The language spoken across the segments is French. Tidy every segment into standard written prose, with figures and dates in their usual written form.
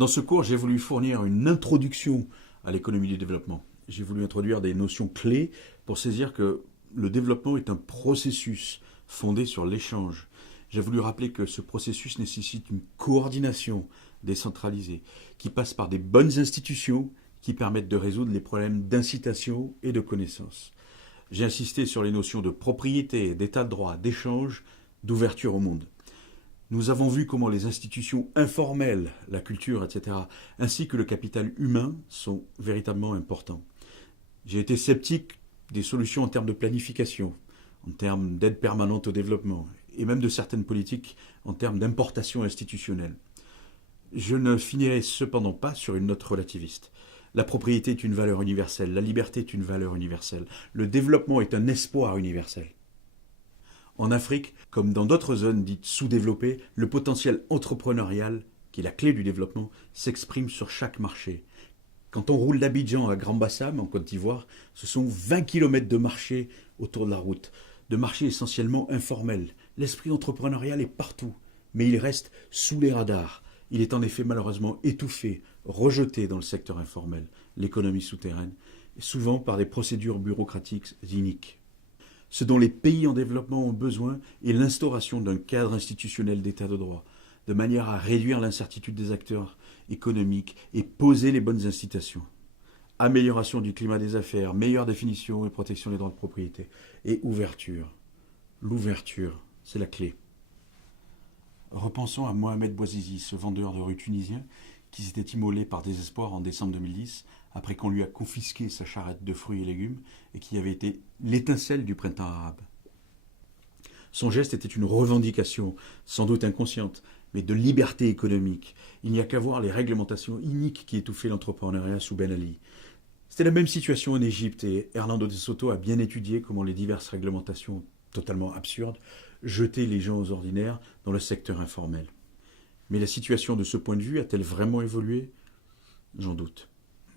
Dans ce cours, j'ai voulu fournir une introduction à l'économie du développement. J'ai voulu introduire des notions clés pour saisir que le développement est un processus fondé sur l'échange. J'ai voulu rappeler que ce processus nécessite une coordination décentralisée qui passe par des bonnes institutions qui permettent de résoudre les problèmes d'incitation et de connaissance. J'ai insisté sur les notions de propriété, d'état de droit, d'échange, d'ouverture au monde. Nous avons vu comment les institutions informelles, la culture, etc., ainsi que le capital humain sont véritablement importants. J'ai été sceptique des solutions en termes de planification, en termes d'aide permanente au développement, et même de certaines politiques en termes d'importation institutionnelle. Je ne finirai cependant pas sur une note relativiste. La propriété est une valeur universelle, la liberté est une valeur universelle, le développement est un espoir universel. En Afrique, comme dans d'autres zones dites sous-développées, le potentiel entrepreneurial, qui est la clé du développement, s'exprime sur chaque marché. Quand on roule d'Abidjan à Grand-Bassam, en Côte d'Ivoire, ce sont 20 km de marchés autour de la route, de marchés essentiellement informels. L'esprit entrepreneurial est partout, mais il reste sous les radars. Il est en effet malheureusement étouffé, rejeté dans le secteur informel, l'économie souterraine, et souvent par des procédures bureaucratiques iniques. Ce dont les pays en développement ont besoin est l'instauration d'un cadre institutionnel d'état de droit, de manière à réduire l'incertitude des acteurs économiques et poser les bonnes incitations. Amélioration du climat des affaires, meilleure définition et protection des droits de propriété, et ouverture. L'ouverture, c'est la clé. Repensons à Mohamed Bouazizi, ce vendeur de rue tunisien qui s'était immolé par désespoir en décembre 2010 après qu'on lui a confisqué sa charrette de fruits et légumes et qui avait été l'étincelle du printemps arabe. Son geste était une revendication, sans doute inconsciente, mais de liberté économique. Il n'y a qu'à voir les réglementations iniques qui étouffaient l'entrepreneuriat sous Ben Ali. C'était la même situation en Égypte et Hernando de Soto a bien étudié comment les diverses réglementations totalement absurdes jetaient les gens aux ordinaires dans le secteur informel. Mais la situation de ce point de vue a-t-elle vraiment évolué ? J'en doute.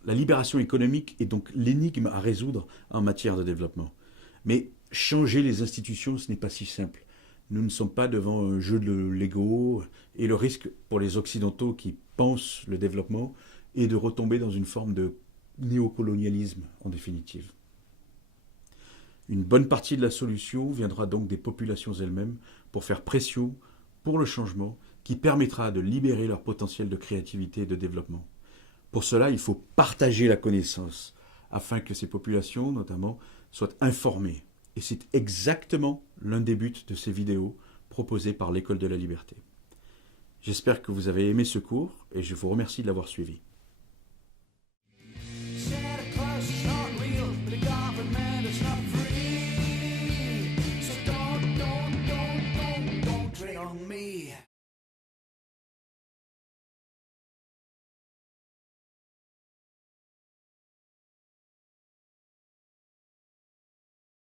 La libération économique est donc l'énigme à résoudre en matière de développement. Mais changer les institutions, ce n'est pas si simple. Nous ne sommes pas devant un jeu de Lego et le risque pour les Occidentaux qui pensent le développement est de retomber dans une forme de néocolonialisme en définitive. Une bonne partie de la solution viendra donc des populations elles-mêmes pour faire pression pour le changement qui permettra de libérer leur potentiel de créativité et de développement. Pour cela, il faut partager la connaissance afin que ces populations, notamment, soient informées. Et c'est exactement l'un des buts de ces vidéos proposées par l'École de la Liberté. J'espère que vous avez aimé ce cours et je vous remercie de l'avoir suivi.